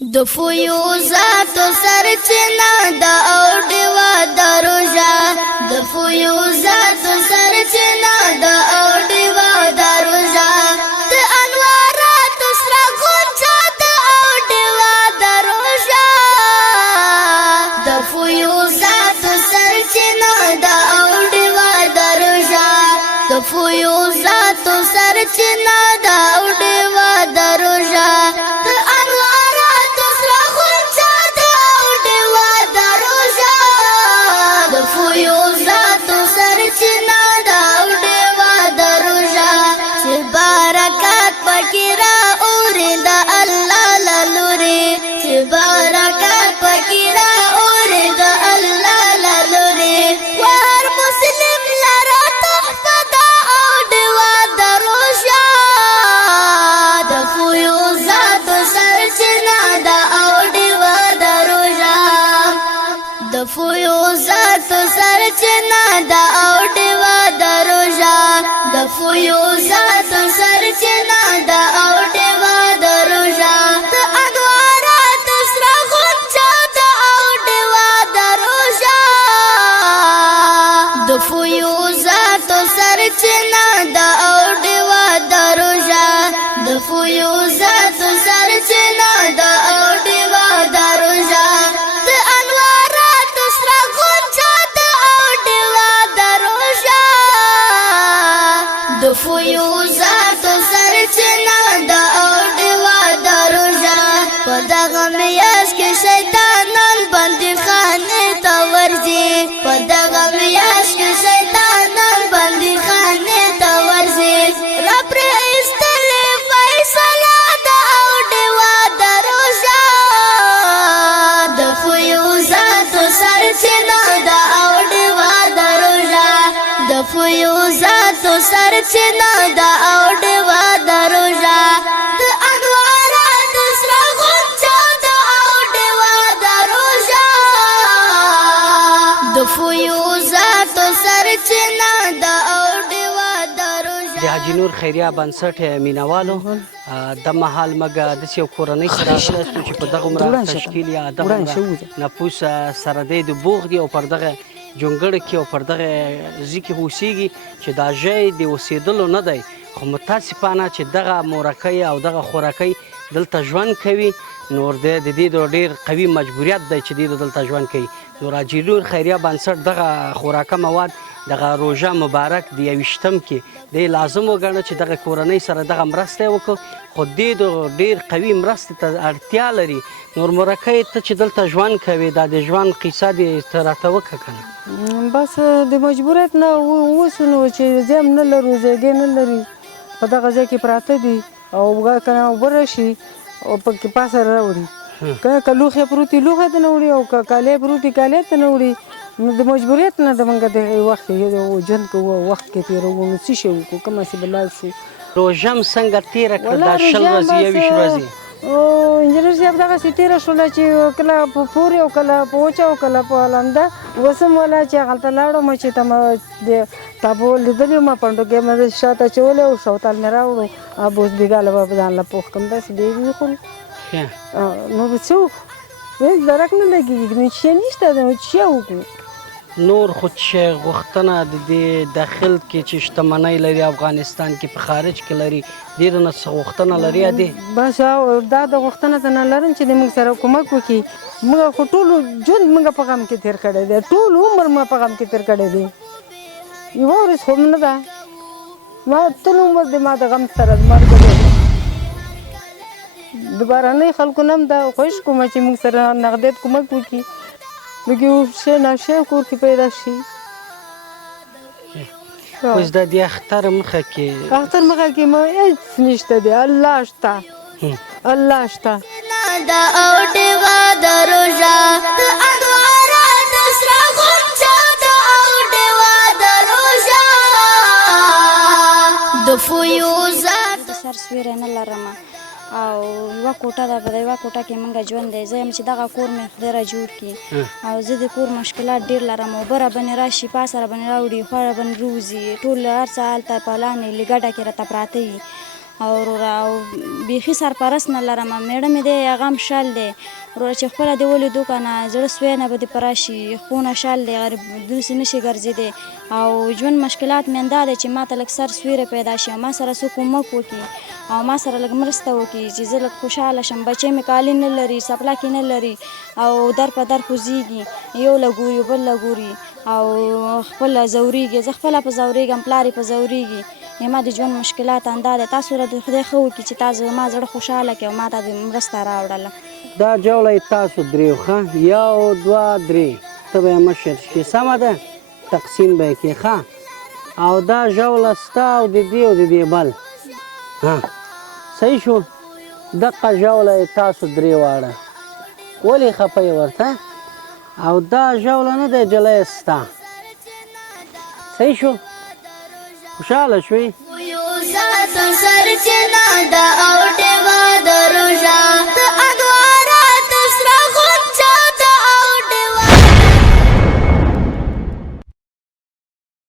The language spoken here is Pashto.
د فیوزاتو سرچینه د اوډیوا د روژه د فیوزاتو سرچینه د اوډیوا د روژه د انواراتو سره غونچه د اوډیوا د روژه د فیوزاتو سرچینه د اوډیوا د روژه د فیوزاتو سرچینه د اوډیوا د روژه فیوزاتو سرچینه د اوډیوا د روژه د فیوزاتو سرچینه د اوډیوا د روژه د انواراتو سره غونچه د اوډیوا د روژه د فیوزاتو سرچینه د اوډیوا د روژه د فیوزاتو سرچینه د اوډیوا د روژه د فیوزاتو سرچینه د اوډیوا د روژه په دغه میاشت کې شیطانان بندیخانې ته ورځي په دغه میاشت کې شیطانان بندیخانې ته ورځي را پرې ایستلې فیصله د اوډیوا د روژه د فیوزاتو سرچینه د اوډیوا د روژه د فیوزاتو سرچینه د اوډیوا د روژه د انواراتو سره غونچه د اوډیوا د روژه د فیوزاتو سرچینه د اوډیوا د روژه د حاجي نور خیریه بنسټ مینوالو د مهال موږ داسې یو کورنۍ سره راغلاستو چې په دغه عمره تشکیل یا دغه نفوس سره دی د بوغ دی او پر دغه جونګړه کې او پر دغه ځای کې اوسېږي چې دا ځای د اوسېدلو نه دی خو متاسفانه چې دغه مورکۍ او دغه خوراکۍ دلته ژوند کوي نور د دې ډېر قوي مجبوریت دی چې دوی دلته ژوند کوي نو حاجي نور خیریه بنسټ دغه خوراکه مواد دغه روژه مبارک د 21م کې دی لازم وګڼه چې دغه کورنۍ سره دغه مرسته وکړو خو دې د ډېر قوي مرستې ته اړتیا لري نور مورکۍ ته چې دلته ژوند کوي دا د ژوند قیصه دې ته راته وکړه که نه بس د مجبوریت نه اوس نو چې ځای هم نه لرو ځایګی نه لري په دغه ځای کې پراته دي او که نه اوبه راشي او پکې پاسه راوړي که لوښی پروت وي لوښی ته نه وړي او که کالی پروت وي کالی ته نه وړي نو د مجبوریت نه د موږ دغه وخت ژوند کوو وخت کې تېروو نو څه شی وکړو کوم هسې به لاړ شو روژه م څنګه تېره کړه دا 20 ورځې 21 ورځې انجینر صاحب دغسې تېره شوله چې کله په پورې او کله په وچه او کله په لمده اوس هم ولا چې هغلته لاړم چې ته تابو لیدلي ما پنډو کې مې شاته اچولی او شوتل مې راوړو اب اوس بېګاله به ځان له پوخ کړم داسې ډېر وخورو نو به څه وکړو درک نه لګېږي نو شی نشته دی نو څه وکړو نور خو چې غوښتنه د دې داخل کې چې شتمنۍ لري افغانستان کې په خارج کې لري دې نه څه غوښتنه لري دې بس دا د غوښتنه ته نه لرم چې د موږ سره کومک وکړي موږ خو ټول ژوند موږ په غم کې تېر کړی دی ټول عمر ما په غم کې تېر کړی دی یوه ورځ خو نه ده ما ټول عمر د ما د غم سره مرګ دی د بهرنۍ خلکو نه هم دا خوښ کوم چې موږ سره نغدیت کومک وکړي لږ یو شی ناشی کور کې پیدا شي اوس د دې اختر مخه کې ما هېڅ نشته دی الله شته الله شته د اوډیوا د روژه د انواراتو سره غونچه د اوډیوا د روژه د فیوزاتو سرسویری نه لرمه او یوه کوټه ده په د یوه کوټه کې موږ ژوند دی زه یم چې دغه کور مې خدای را جوړ کړي او زه د کور مشکلات ډېر لرم اوبه راباندې راشي پاسه راباندې راوړي خوا راباندې روزي ټول هر څه هلته په لاندې ګډه کې راته پراته وي او وروره او بیخي سرپرست نه لرم میړه مې دی هغه هم شل دی وروره چې خپله دې ولیدو که نه زړه سوی نه به دې په راشي خونه شل دی غریب داسې نشي ګرځېدی او ژوند مشکلات مې همدا دی چې ما ته لږ سر سویری پیدا شي او ما سره څوک کومک وکړي او ما سره لږ مرسته وکړي چې زه لږ خوشحاله شم بچی مې کالي نه لري څپلکې نه لري او در په در کوزیږي یو له ګوري بل له ګوري او خپله ځورېږي زه خپله په ځورېږم پلار یې په ځورېږي ما د ژوند مشکلات همدا دی تاسو را د خدای ښه وکړي چې تاسو ما زړه خوشحاله کړي او ما ته د مرسته راوړله دا جوله یې تاسو دریو ښه یو دوه درې ته به یې مشر شي سمه ده تقسیم به یې کړې ښه او دا ژوله ستا او د دې او د دې بل صحیح شو دقه ژوله یې تاسو درې واړه ولې خفه یې ورته او دا ژوله نه دی جلی ستا صحیح شو خوشحاله شوې یو ساتو سرچینه د او ډیوا د روژا د ادوار